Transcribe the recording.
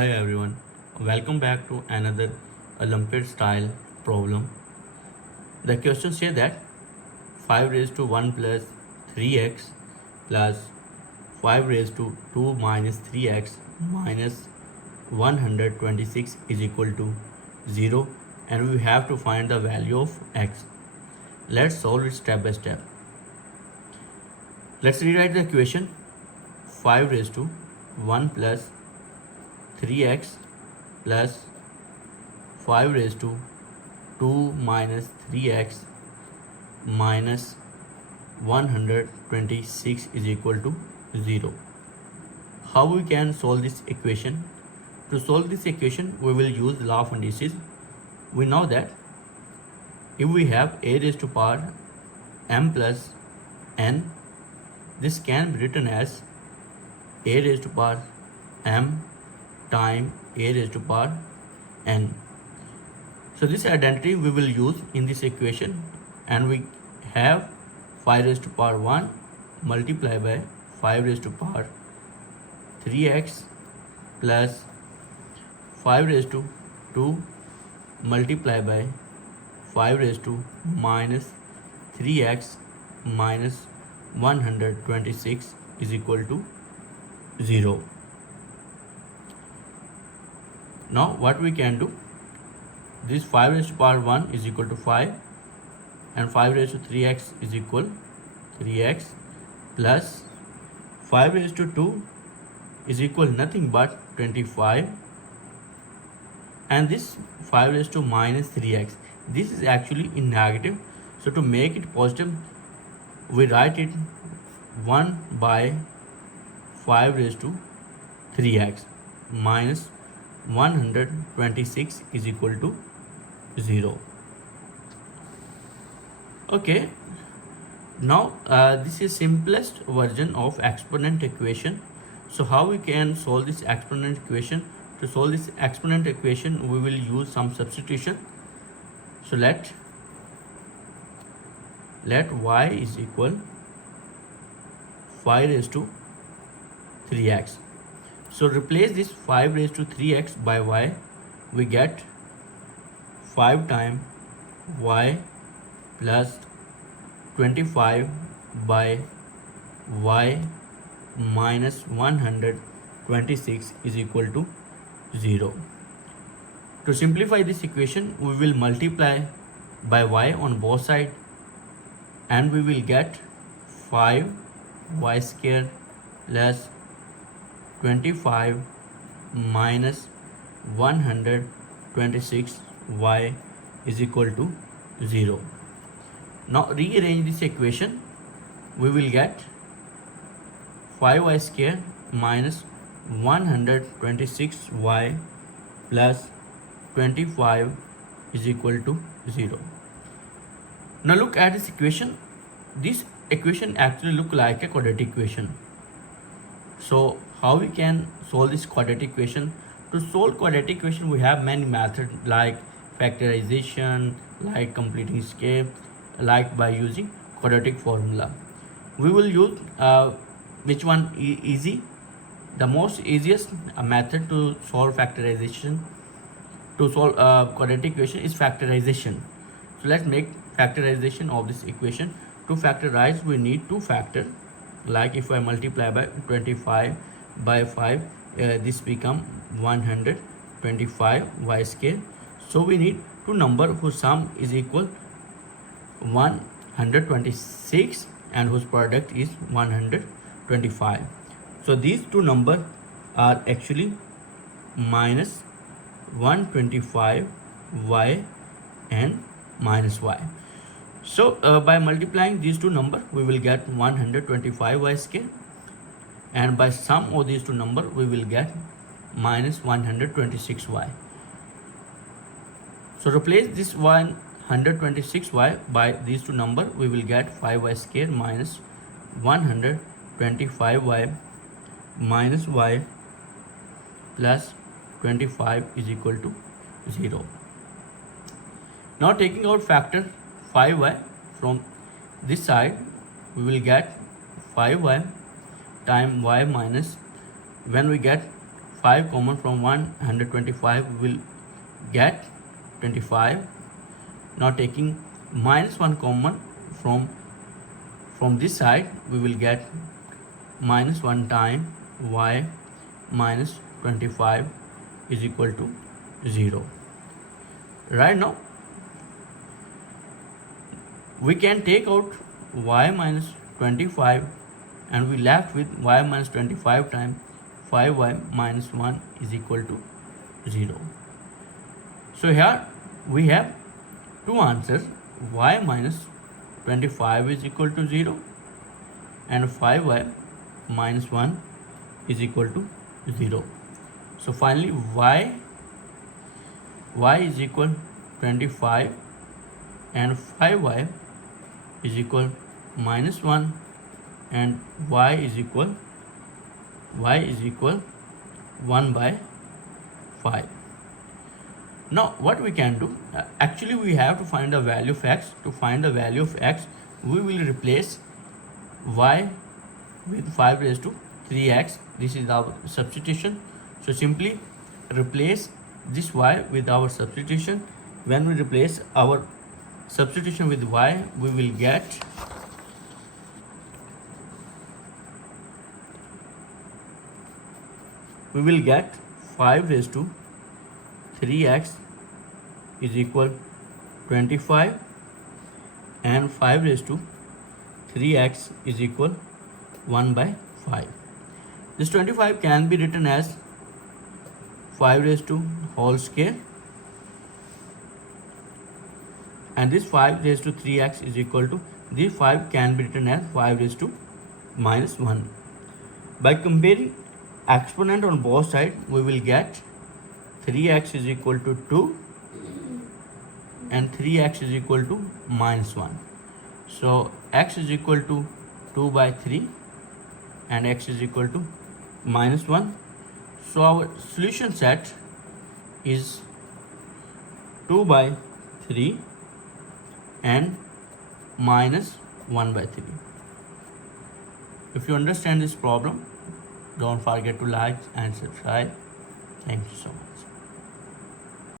Hi everyone, welcome back to another Olympiad style problem. The question says that 5 raised to 1 plus 3x plus 5 raised to 2 minus 3x minus 126 is equal to 0 and we have to find the value of x. Let's solve it step by step. Let's rewrite the equation. 5 raised to 1 plus 3x plus 5 raised to 2 minus 3x minus 126 is equal to 0. How we can solve this equation? To solve this equation, we will use law of indices. We know that if we have a raised to power m plus n, this can be written as a raised to power m time a raised to power n. So this identity we will use in this equation, and we have 5 raised to power 1 multiplied by 5 raised to power 3x plus 5 raised to 2 multiplied by 5 raised to minus 3x minus 126 is equal to 0. Now what we can do, this 5 raised to power 1 is equal to 5 and 5 raised to 3x is equal 3x plus 5 raised to 2 is equal nothing but 25, and this 5 raised to minus 3x, this is actually in negative, so to make it positive we write it 1 by 5 raised to 3x minus 126 is equal to 0. Okay, now this is simplest version of exponent equation. So how we can solve this exponent equation? To solve this exponent equation we will use some substitution. So let y is equal 5 raised to 3x. So replace this 5 raised to 3x by y, we get 5 times y plus 25 by y minus 126 is equal to 0. To simplify this equation, we will multiply by y on both sides and we will get 5y square plus 25 minus 126y is equal to 0. Now rearrange this equation, we will get 5y square minus 126y plus 25 is equal to 0. Now look at this equation. This equation actually look like a quadratic equation. So how we can solve this quadratic equation? To solve quadratic equation we have many methods like factorization, like completing escape, like by using quadratic formula. We will use which one easy? The most easiest method to solve factorization, to solve quadratic equation is factorization. So let's make factorization of this equation. To factorize we need two factors. Like if I multiply by 25 by 5, this become 125 y square. So we need two numbers whose sum is equal 126 and whose product is 125. So these two numbers are actually minus 125 y and minus y. So by multiplying these two numbers we will get 125 y square, and by sum of these two numbers we will get minus 126y. So replace this 126y by these two numbers, we will get 5y square minus 125y minus y plus 25 is equal to 0. Now taking out factor 5y from this side, we will get 5y times y minus, when we get 5 common from 125, we will get 25. Now taking minus 1 common from this side, we will get minus 1 time y minus 25 is equal to 0. Right now we can take out y minus 25 and we left with y minus 25 times 5y minus 1 is equal to 0. So here we have two answers, y minus 25 is equal to 0 and 5y minus 1 is equal to 0. So finally y is equal 25 and 5y is equal minus 1 and y is equal 1 by 5. Now what we can do, actually we have to find the value of x. To find the value of x, we will replace y with 5 raised to 3x. This is our substitution. So simply replace this y with our substitution. When we replace our substitution with y, we will get 5 raised to 3x is equal 25 and 5 raised to 3x is equal 1 by 5. This 25 can be written as 5 raised to whole square, and this 5 raised to 3x is equal to, this 5 can be written as 5 raised to minus 1. By comparing exponent on both sides, we will get 3x is equal to 2 and 3x is equal to minus 1. So x is equal to 2 by 3 and x is equal to minus 1. So our solution set is 2 by 3 and minus 1 by 3. If you understand this problem, don't forget to like and subscribe. Thank you so much.